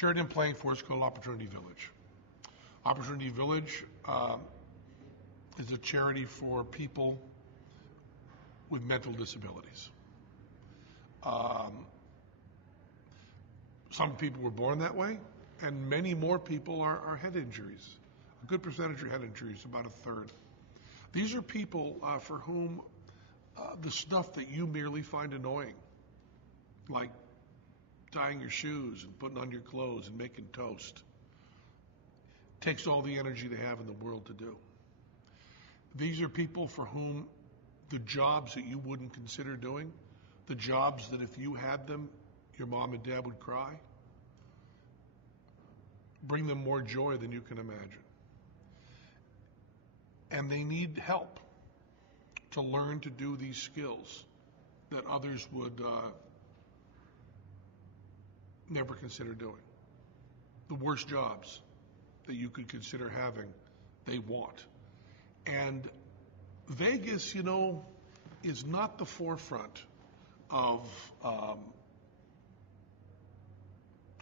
charity I'm playing for is called Opportunity Village. Opportunity Village is a charity for people with mental disabilities. Some people were born that way, and many more people are head injuries. A good percentage are head injuries, about a third. These are people for whom the stuff that you merely find annoying, like tying your shoes and putting on your clothes and making toast, takes all the energy they have in the world to do. These are people for whom the jobs that you wouldn't consider doing, the jobs that if you had them, your mom and dad would cry, bring them more joy than you can imagine. And they need help to learn to do these skills that others would never consider doing. The worst jobs that you could consider having, they want. And Vegas, is not the forefront of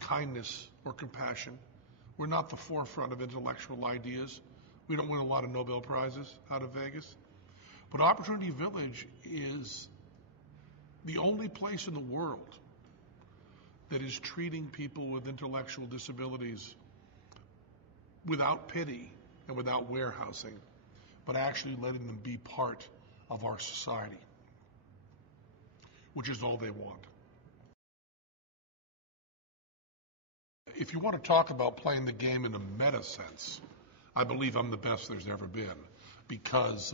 kindness or compassion. We're not the forefront of intellectual ideas. We don't win a lot of Nobel Prizes out of Vegas. But Opportunity Village is the only place in the world that is treating people with intellectual disabilities without pity and without warehousing, but actually letting them be part of our society, which is all they want. If you want to talk about playing the game in a meta sense, I believe I'm the best there's ever been, because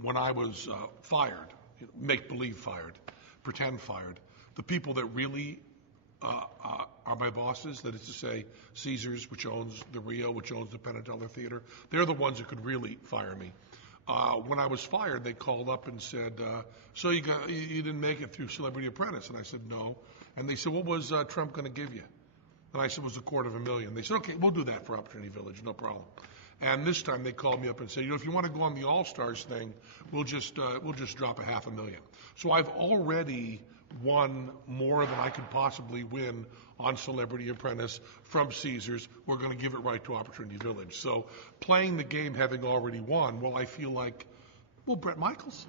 when I was fired, make-believe fired, pretend fired, the people that really are my bosses, that is to say Caesars, which owns the Rio, which owns the Penn Theater, they're the ones that could really fire me. When I was fired, they called up and said, so you didn't make it through Celebrity Apprentice? And I said, no. And they said, what was Trump going to give you? And I said, it was $250,000. They said, okay, we'll do that for Opportunity Village, no problem. And this time they called me up and said, if you want to go on the All-Stars thing, we'll just drop $500,000. So I've already won more than I could possibly win on Celebrity Apprentice from Caesars. We're going to give it right to Opportunity Village. So playing the game having already won, well, I feel like, Bret Michaels.